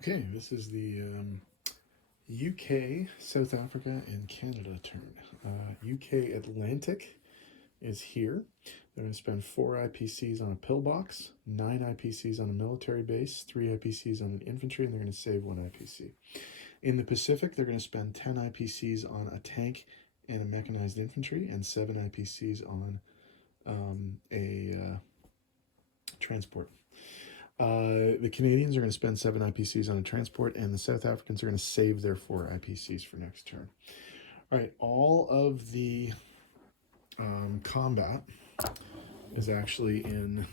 Okay, this is the UK, South Africa, and Canada turn. UK Atlantic is here. They're going to spend 4 IPCs on a pillbox, 9 IPCs on a military base, 3 IPCs on an infantry, and they're going to save 1 IPC. In the Pacific, they're going to spend 10 IPCs on a tank and a mechanized infantry, and 7 IPCs on a transport. The Canadians are going to spend 7 IPCs on a transport, and the South Africans are going to save their 4 IPCs for next turn. All right, all of the combat is actually in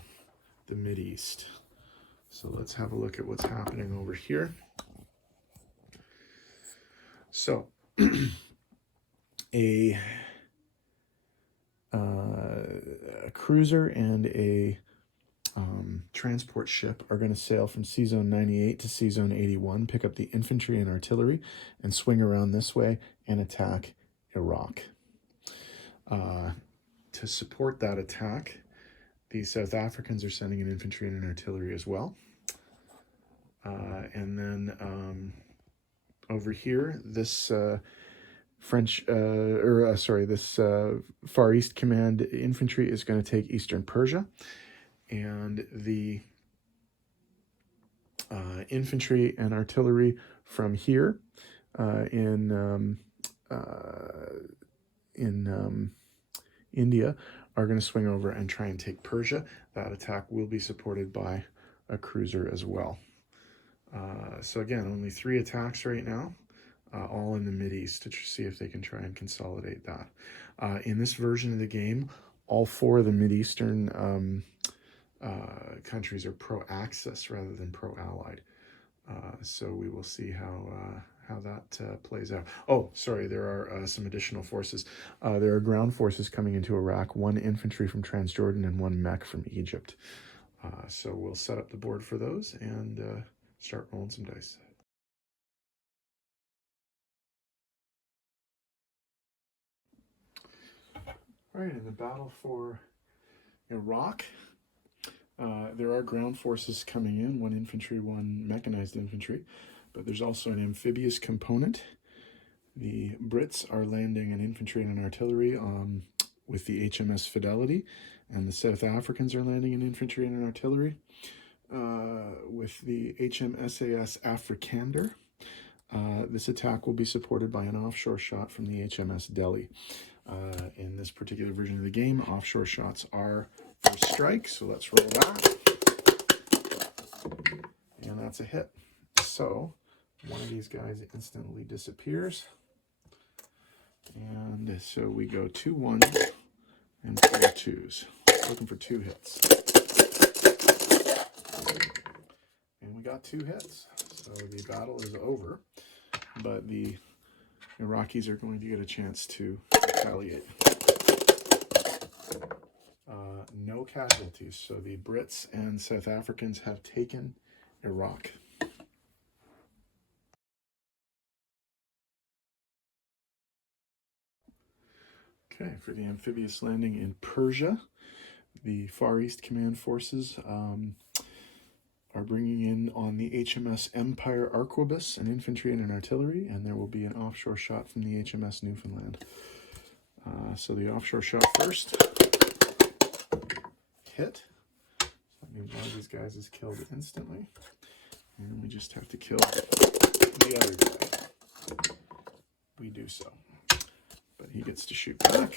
the Mideast. So let's have a look at what's happening over here. So a cruiser and a transport ship are going to sail from Sea Zone 98 to Sea Zone 81, pick up the infantry and artillery, and swing around this way and attack Iraq. To support that attack, the South Africans are sending an infantry and an artillery as well. And then over here, this this Far East Command infantry is going to take Eastern Persia. And the infantry and artillery from here in India are going to swing over and try and take Persia. That attack will be supported by a cruiser as well. So again, only 3 attacks right now, all in the Mideast, to see if they can try and consolidate that. In this version of the game, all 4 of the Mideastern countries are pro-Axis rather than pro-Allied. So we will see how that plays out. Oh, sorry, there are some additional forces. There are ground forces coming into Iraq, 1 infantry from Transjordan and 1 mech from Egypt. So we'll set up the board for those and start rolling some dice. All right, in the battle for Iraq, there are ground forces coming in, 1 infantry, 1 mechanized infantry, but there's also an amphibious component. The Brits are landing an infantry and an artillery with the HMS Fidelity, and the South Africans are landing an infantry and an artillery with the HMSAS Afrikander. This attack will be supported by an offshore shot from the HMS Delhi. In this particular version of the game, offshore shots are for strike, so let's roll that. And that's a hit. So one of these guys instantly disappears. And so we go 2 1s and 4 2s. Looking for 2 hits. And we got 2 hits. So the battle is over. But the Iraqis are going to get a chance to retaliate. No casualties. So the Brits and South Africans have taken Iraq. Okay, for the amphibious landing in Persia, the Far East Command forces are bringing in on the HMS Empire Arquebus an infantry and an artillery, and there will be an offshore shot from the HMS Newfoundland. So the offshore shot first. Hit. So that means one of these guys is killed instantly. And we just have to kill the other guy. We do so. But he gets to shoot back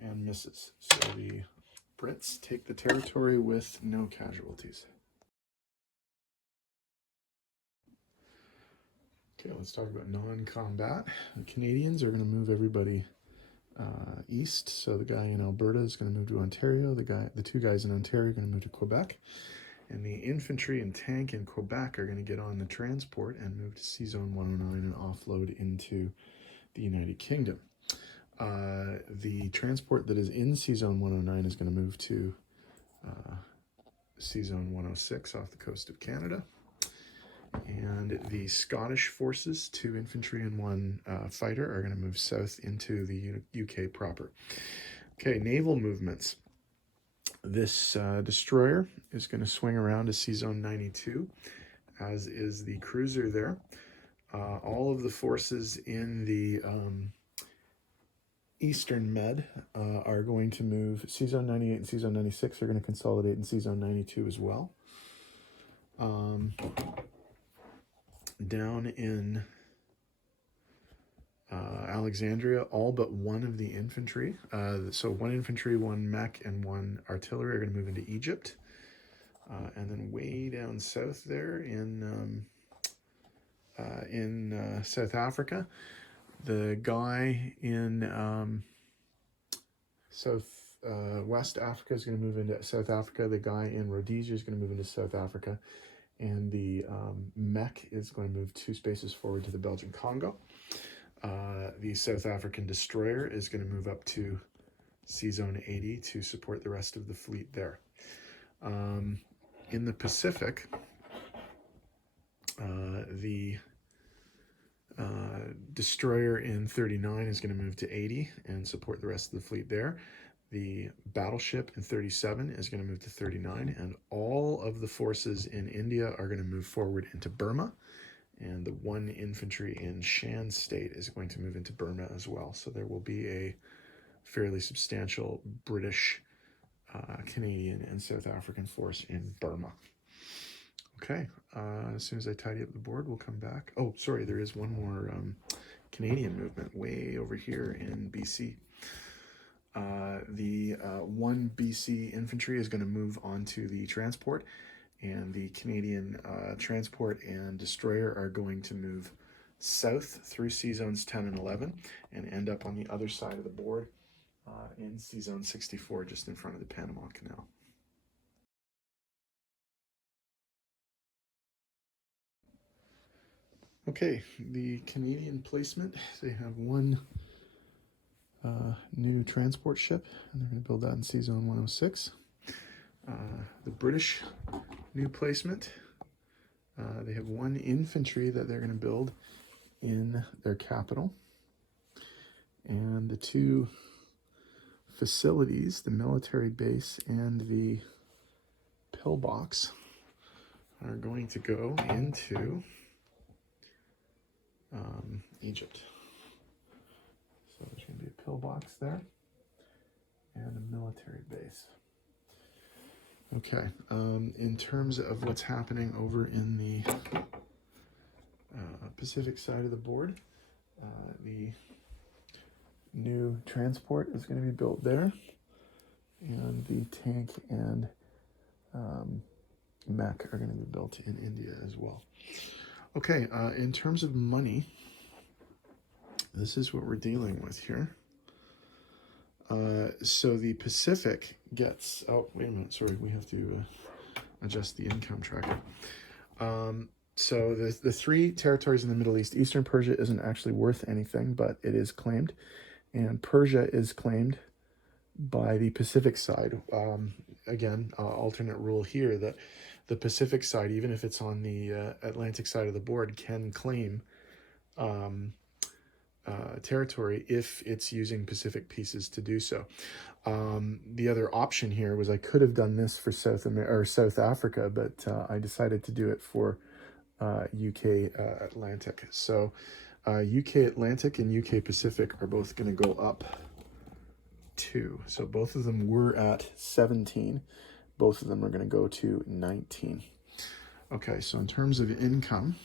and misses. So the Brits take the territory with no casualties. Okay, let's talk about non-combat. The Canadians are going to move everybody east. So the guy in Alberta is going to move to Ontario. The 2 guys in Ontario are going to move to Quebec. And the infantry and tank in Quebec are going to get on the transport and move to Sea Zone 109 and offload into the United Kingdom. The transport that is in Sea Zone 109 is going to move to Sea Zone 106 off the coast of Canada. And the Scottish forces, 2 infantry and 1 fighter, are going to move south into the UK proper. Okay, naval movements. This destroyer is going to swing around to Sea Zone 92 as is the cruiser there. All of the forces in the Eastern Med are going to move. C-Zone 98 and C-Zone 96 are going to consolidate in C-Zone 92 as well. Down in Alexandria, all but one of the infantry, so one infantry, one mech, and one artillery are going to move into Egypt. And then way down south there in South Africa, the guy in West Africa is going to move into South Africa. The guy in Rhodesia is going to move into South Africa. And the mech is going to move 2 spaces forward to the Belgian Congo. The South African destroyer is going to move up to C-Zone 80 to support the rest of the fleet there. In the Pacific, the destroyer in 39 is going to move to 80 and support the rest of the fleet there. The battleship in 37 is going to move to 39, and all of the forces in India are going to move forward into Burma, and the 1 infantry in Shan State is going to move into Burma as well. So there will be a fairly substantial British, Canadian, and South African force in Burma. Okay, as soon as I tidy up the board, we'll come back. Oh, sorry, there is one more Canadian movement way over here in BC. The 1 BC infantry is going to move onto the transport, and the Canadian transport and destroyer are going to move south through C-Zones 10 and 11 and end up on the other side of the board in C-Zone 64, just in front of the Panama Canal. Okay, the Canadian placement, they have 1 new transport ship, and they're going to build that in C-Zone 106. The British new placement, they have 1 infantry that they're going to build in their capital. And the 2 facilities, the military base and the pillbox, are going to go into Egypt. So there's going to be a pillbox there and a military base. Okay, in terms of what's happening over in the Pacific side of the board, the new transport is going to be built there, and the tank and mech are going to be built in India as well. Okay, in terms of money, this is what we're dealing with here. So the Pacific gets, oh, wait a minute, sorry, we have to adjust the income tracker. So the 3 territories in the Middle East, Eastern Persia isn't actually worth anything, but it is claimed. And Persia is claimed by the Pacific side. Again, alternate rule here that the Pacific side, even if it's on the Atlantic side of the board, can claim territory if it's using Pacific pieces to do so. The other option here was I could have done this for South Africa, but I decided to do it for UK Atlantic. So UK Atlantic and UK Pacific are both going to go up 2. So both of them were at 17. Both of them are going to go to 19. Okay, so in terms of income,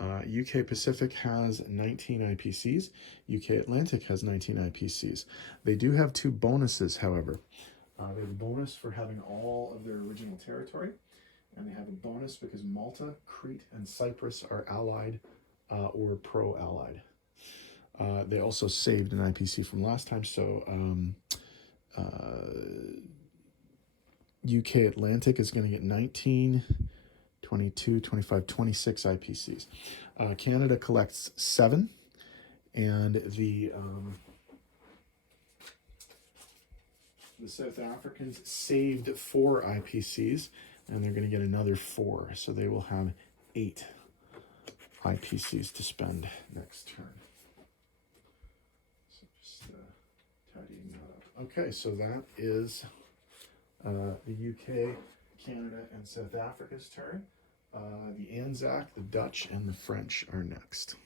UK Pacific has 19 IPCs. UK Atlantic has 19 IPCs. They do have 2 bonuses, however. They have a bonus for having all of their original territory, and they have a bonus because Malta, Crete, and Cyprus are allied or pro-allied. They also saved an IPC from last time, so UK Atlantic is going to get 19, 22, 25, 26 IPCs. Canada collects 7, and the South Africans saved 4 IPCs, and they're going to get another 4, so they will have 8 IPCs to spend next turn. So just tidying that up. Okay, so that is the UK Canada and South Africa's turn. The Anzac, the Dutch, and the French are next.